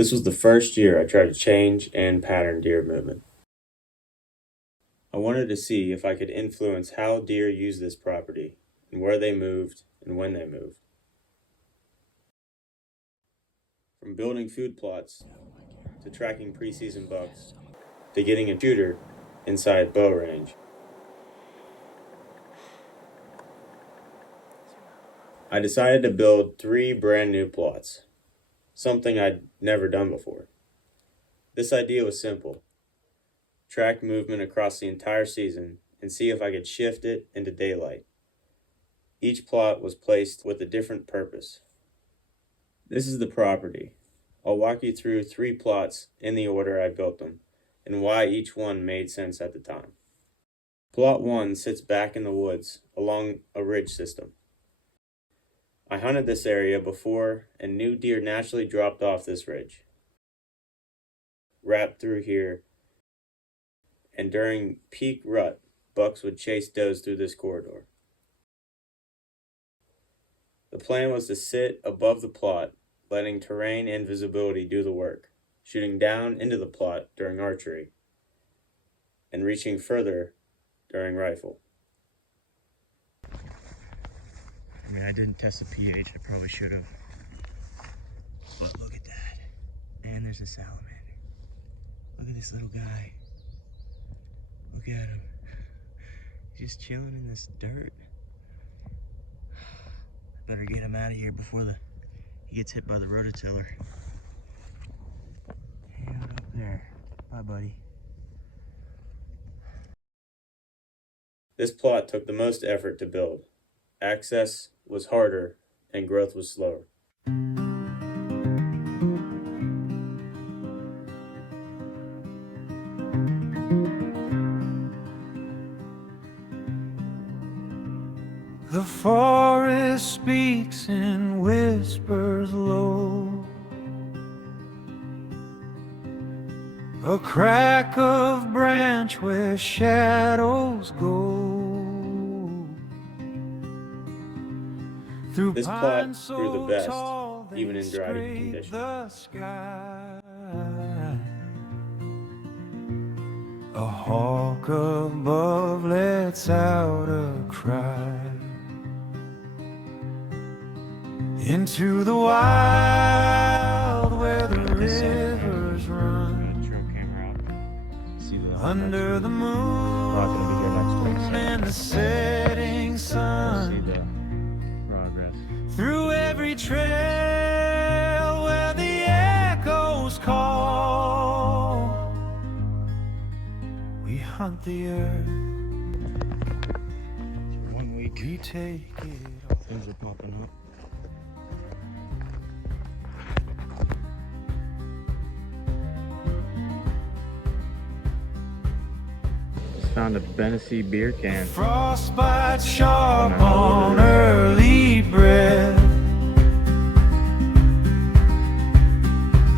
This was the first year I tried to change and pattern deer movement. I wanted to see if I could influence how deer use this property and where they moved and when they moved. From building food plots to tracking preseason bucks to getting a shooter inside bow range. I decided to build 3 brand new plots, something I'd never done before. This idea was simple: track movement across the entire season and see if I could shift it into daylight. Each plot was placed with a different purpose. This is the property. I'll walk you through 3 plots in the order I built them and why each one made sense at the time. Plot 1 sits back in the woods along a ridge system. I hunted this area before and knew deer naturally dropped off this ridge, wrapped through here, and during peak rut, bucks would chase does through this corridor. The plan was to sit above the plot, letting terrain and visibility do the work, shooting down into the plot during archery, and reaching further during rifle. I mean, I didn't test the pH, I probably should have. But look at that. And there's a salamander. Look at this little guy. Look at him. He's just chilling in this dirt. I better get him out of here before he gets hit by the rototiller. Hey, out up there. Bye, buddy. This plot took the most effort to build. Access was harder and growth was slower. The forest speaks in whispers low, a crack of branch where shadows go. This plot grew the best, even in dry conditions. A hawk above lets out a cry into the wild where the rivers run under the moon and the setting sun. Through every trail where the echoes call, we hunt the earth. 1 week, we take it all. Things are popping up. Found a Bennessee beer can. Frostbite sharp on early breath.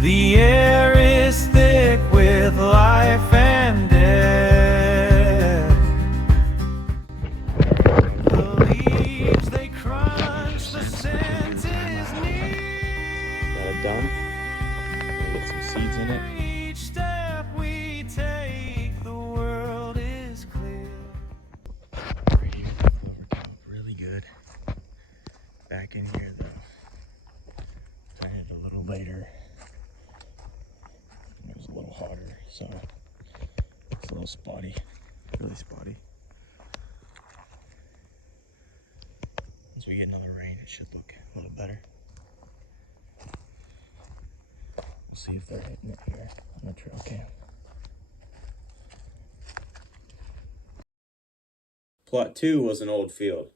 The air is thick with life and death. The leaves they crunch, the scent is near. Got it done. Get some seeds in it. Each step we take, the world is clear. Pretty clover top, really good. Back in here though. Planted a little later. It was a little hotter, so it's a little spotty, really spotty. Once we get another rain, it should look a little better. We'll see if they're hitting it here on the trail cam. Plot 2 was an old field.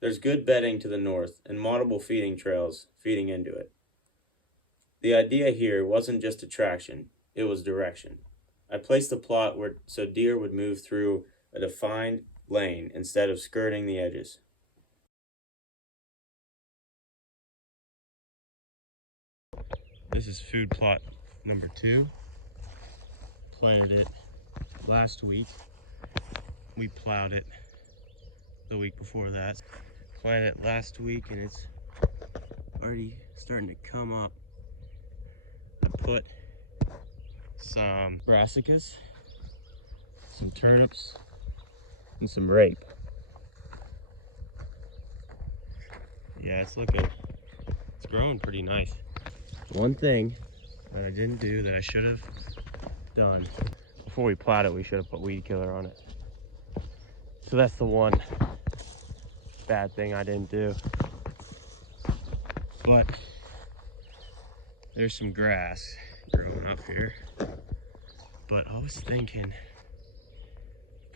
There's good bedding to the north and multiple feeding trails feeding into it. The idea here wasn't just attraction, it was direction. I placed the plot so deer would move through a defined lane instead of skirting the edges. This is food plot number 2. Planted it last week. We plowed it the week before that. Planted it last week and it's already starting to come up. I put some brassicas, some turnips, and some rape. Yeah, it's growing pretty nice. One thing that I didn't do that I should have done, before we plowed it, we should have put weed killer on it. So that's the one bad thing I didn't do. But there's some grass growing up here. But I was thinking,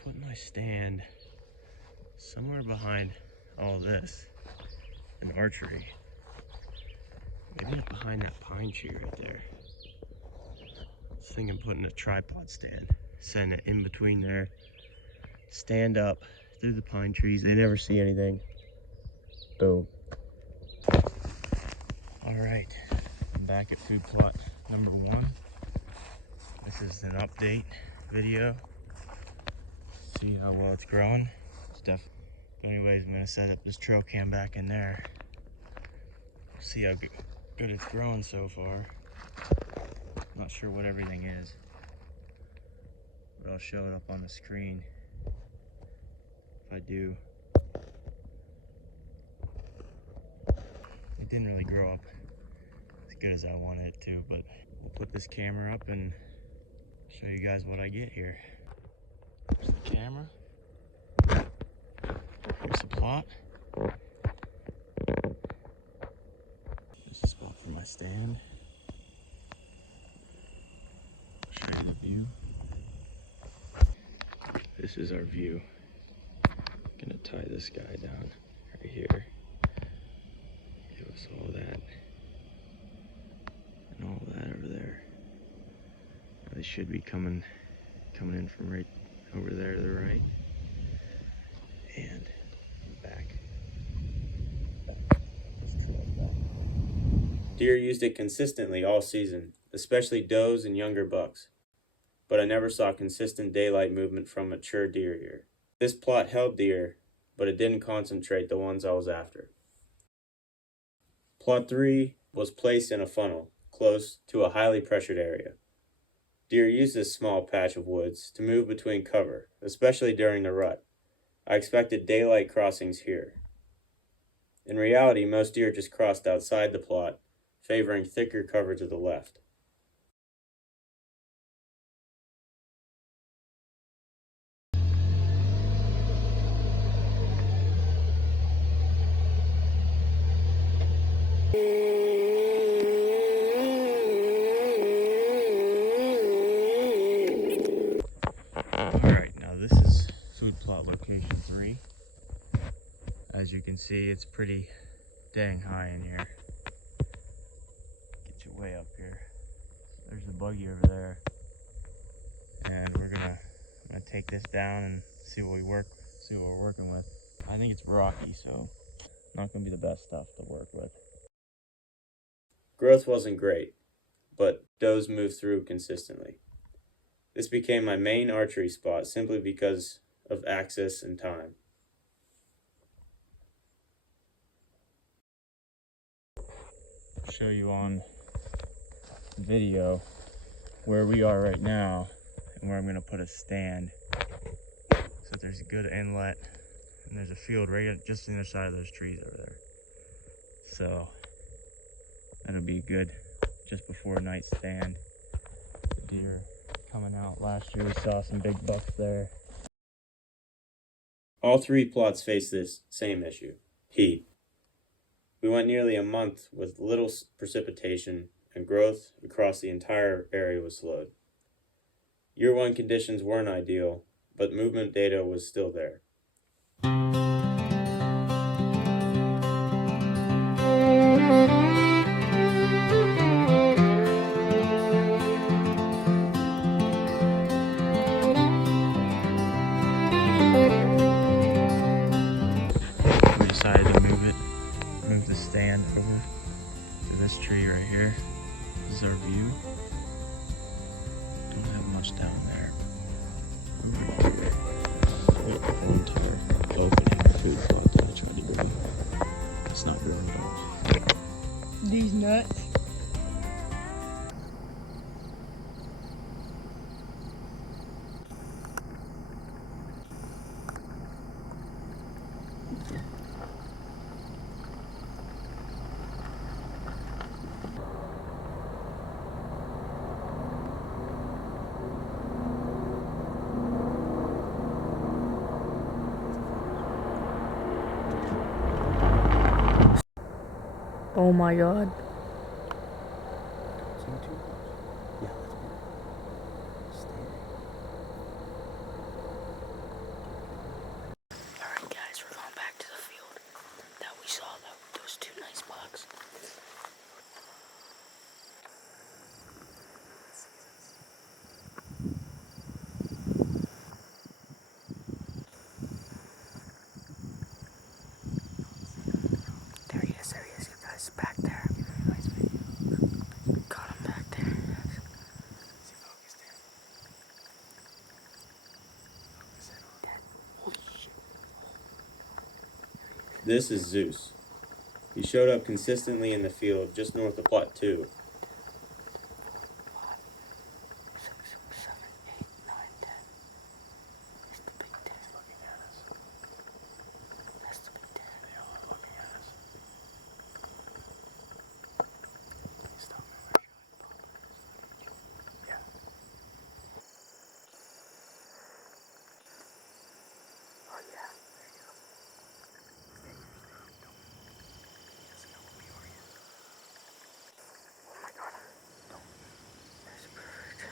putting my stand somewhere behind all this, an archery. Maybe up behind that pine tree right there. I was thinking putting a tripod stand, setting it in between there, stand up through the pine trees. They never see anything. Boom. All right, I'm back at food plot number 1. This is an update video. See how well it's growing. It's definitely. But anyways, I'm gonna set up this trail cam back in there. See how good it's growing so far. Not sure what everything is, but I'll show it up on the screen if I do. It didn't really grow up as good as I wanted it to, but we'll put this camera up and show you guys what I get here. There's the camera. Here's the plot. There's a spot for my stand. Show you the view. This is our view. Gonna tie this guy down right here. Give us all that and all that over there. They should be coming in from right over there to the right and back. Deer used it consistently all season, especially does and younger bucks, but I never saw consistent daylight movement from mature deer here. This plot held deer, but it didn't concentrate the ones I was after. Plot 3 was placed in a funnel, close to a highly pressured area. Deer use this small patch of woods to move between cover, especially during the rut. I expected daylight crossings here. In reality, most deer just crossed outside the plot, favoring thicker cover to the left. Alright, now this is food plot location 3. As you can see, it's pretty dang high in here. Get you way up here. There's the buggy over there. And I'm gonna take this down and see what we're working with. I think it's rocky, so not gonna be the best stuff to work with. Growth wasn't great, but does move through consistently. This became my main archery spot simply because of access and time. I'll show you on video where we are right now and where I'm going to put a stand. So there's a good inlet and there's a field right just on the other side of those trees over there. So that'll be good just before night stand. The deer coming out. Last year we saw some big bucks there. All 3 plots face this same issue, heat. We went nearly a month with little precipitation and growth across the entire area was slowed. Year 1 conditions weren't ideal, but movement data was still there. We decided to move the stand over to this tree right here. This is our view. Don't have much down there. The entire opening food plot that I tried to grow. It's not growing at all. These nuts. Oh my god. Alright guys, we're going back to the field that we saw those two nice bucks. There he is, you guys, back there. Got him back there. Holy shit. This is Zeus. He showed up consistently in the field just north of plot 2. 6, 7, 8, 9, 10. It's the big 10. He's looking at us. That's the big 10. They all are looking at us. Stop moving. Yeah. Oh yeah. There you go. Stay here. He doesn't know who we are yet. Oh my god. No. That's perfect.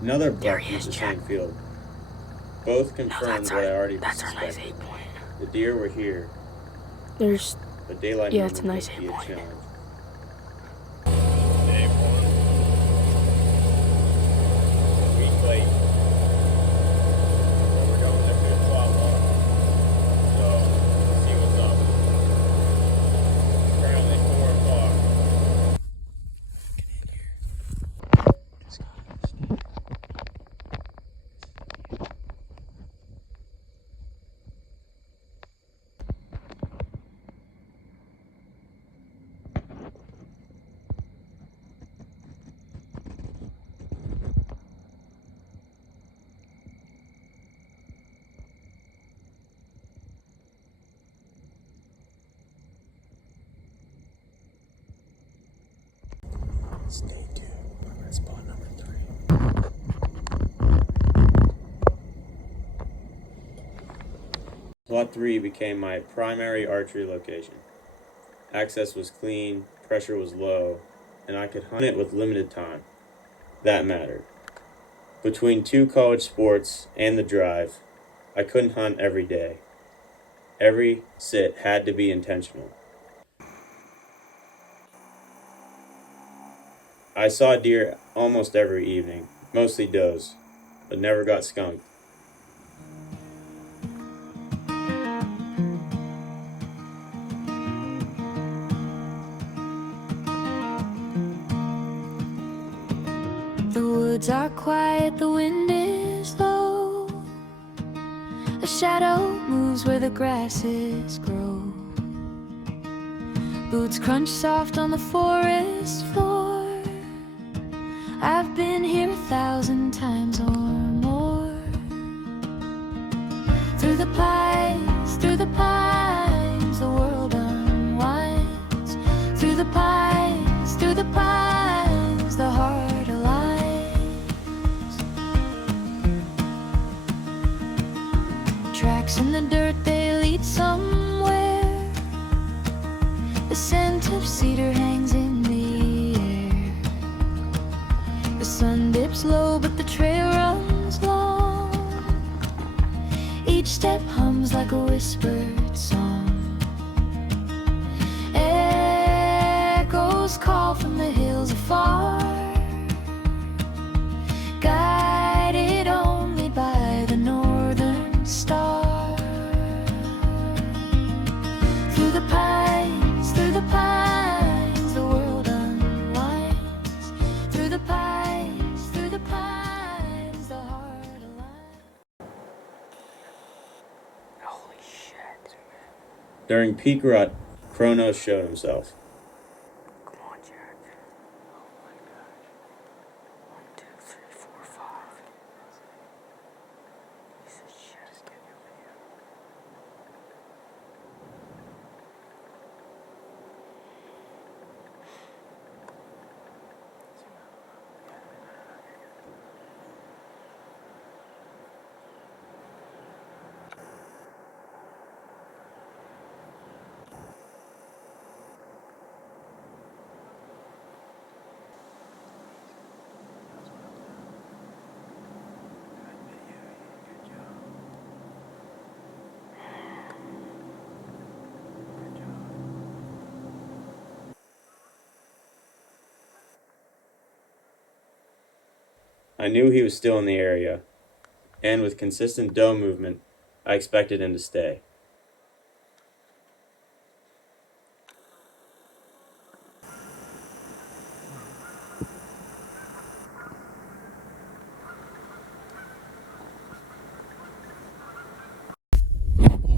Another There buck he used is, the Jack. same field. Both confirmed what I already That's our nice suspected. 8 point. The deer were here, There's, but daylight yeah, it's a movement nice would be a 8 point. challenge. Week late. We're going to good plot 1. So, let's see what's up. Currently 4 o'clock. Stay tuned. I'm at spot number 3. Plot 3 became my primary archery location. Access was clean, pressure was low, and I could hunt it with limited time. That mattered. Between 2 college sports and the drive, I couldn't hunt every day. Every sit had to be intentional. I saw deer almost every evening, mostly does, but never got skunked. The woods are quiet, the wind is low. A shadow moves where the grasses grow. Boots crunch soft on the forest floor. I've been here 1,000 times or more. Through the pines, the world unwinds. Through the pines, the heart aligns. Tracks in the dirt, they lead somewhere. The scent of cedar hangs in the air. The sun dips low, but the trail runs long. Each step hums like a whispered song. Echoes call from the hills afar, guided only by the northern star. Through the pines, the world unwinds. Through the pines, the heart aligns. Holy shit. During peak rut, Kronos showed himself. Come on, Jack. Oh my gosh. 1, 2, 3, 4, 5. Piece of shit. I knew he was still in the area, and with consistent doe movement, I expected him to stay.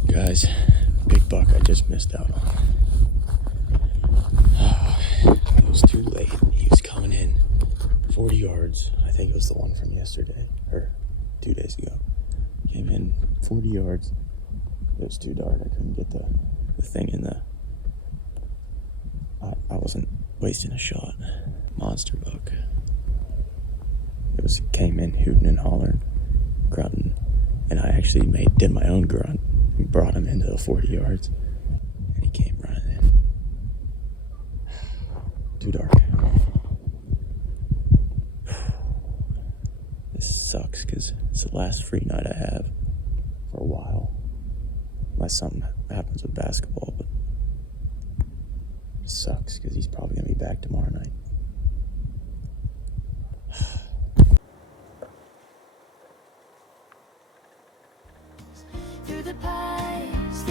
Guys, big buck I just missed out on. It was too late. He was coming in 40 yards. I think it was the one from yesterday, or 2 days ago. Came in 40 yards. It was too dark. I couldn't get the thing in the... I wasn't wasting a shot. Monster buck. Came in hooting and hollering, grunting, and I actually did my own grunt and brought him into the 40 yards, and he came running in. Too dark. This sucks because it's the last free night I have for a while, unless something happens with basketball, but it sucks because he's probably going to be back tomorrow night. Through the pines,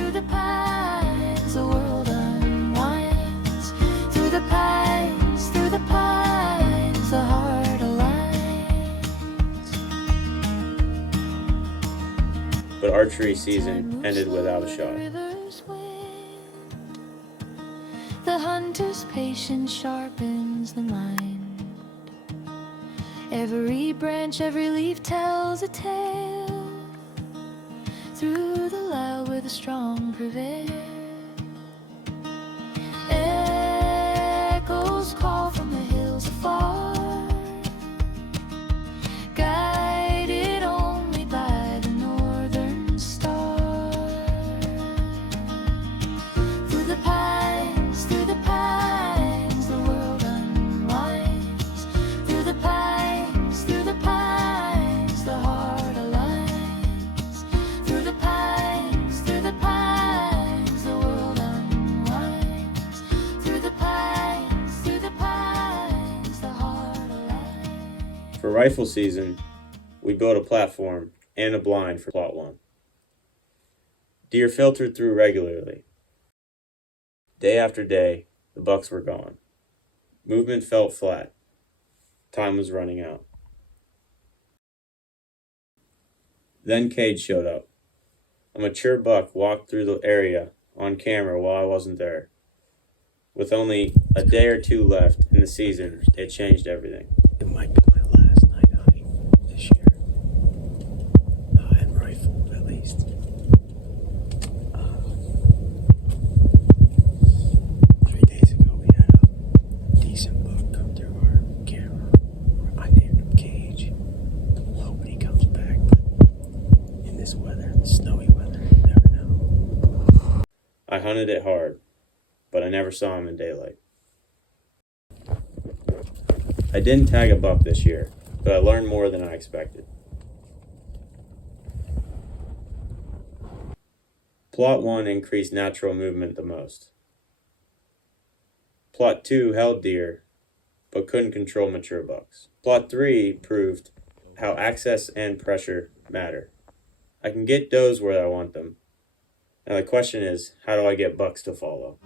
the world unwinds. Through the pines, the heart aligns. But archery season ended without a shot. The hunter's patience sharpens the mind. Every branch, every leaf tells a tale. Through the loud where the strong prevail. Echoes call from the hills afar, guided only by the northern star. Through the pines, the world unwinds. Through the pines, the heart aligns. Through the pines, the world unwinds. Through the pines, the heart aligns. For rifle season, we built a platform and a blind for plot 1. Deer filtered through regularly. Day after day, the bucks were gone. Movement felt flat. Time was running out. Then Cade showed up. A mature buck walked through the area on camera while I wasn't there. With only a day or two left in the season, it changed everything. It might be my last night hunting this year. And rifle, at least. 3 days ago, we had a decent buck come through our camera. I named him Cage. Hoping he comes back, but in this weather, the snowy weather, you never know. I hunted it hard, but I never saw him in daylight. I didn't tag a buck this year, but I learned more than I expected. Plot 1 increased natural movement the most. Plot 2 held deer, but couldn't control mature bucks. Plot 3 proved how access and pressure matter. I can get does where I want them. Now the question is, how do I get bucks to follow?